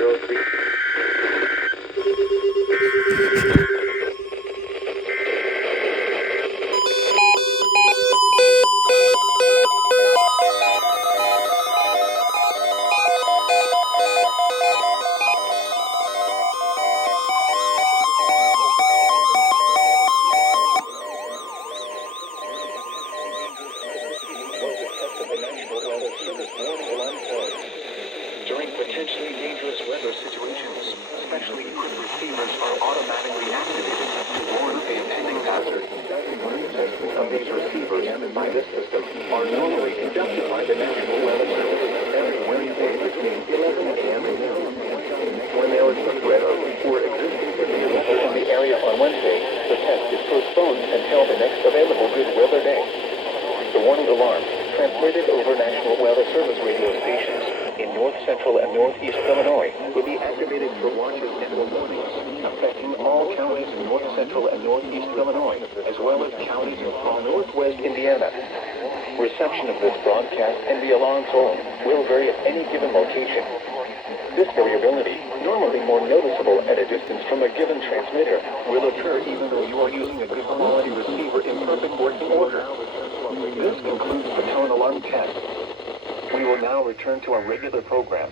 03. During potentially dangerous weather situations, specially equipped receivers are automatically activated to warn of the impending hazard. Tests of these receivers by this system are normally conducted by the National Weather Service every Wednesday between 11 a.m. and noon. When there is a threat or existing vehicle in the area on Wednesday, the test is postponed until the next available good weather day. The warning alarm, transmitted over National Weather Service radio stations in north central and northeast Illinois, will be activated for watches and warnings, affecting all counties in north central and northeast Illinois, as well as counties in far northwest Indiana. Reception of this broadcast and the alarm tone will vary at any given location. This variability, normally more noticeable at a distance from a given transmitter, will occur even though you are using a good quality receiver in perfect working order. This concludes the tone alarm test. We will now return to our regular program.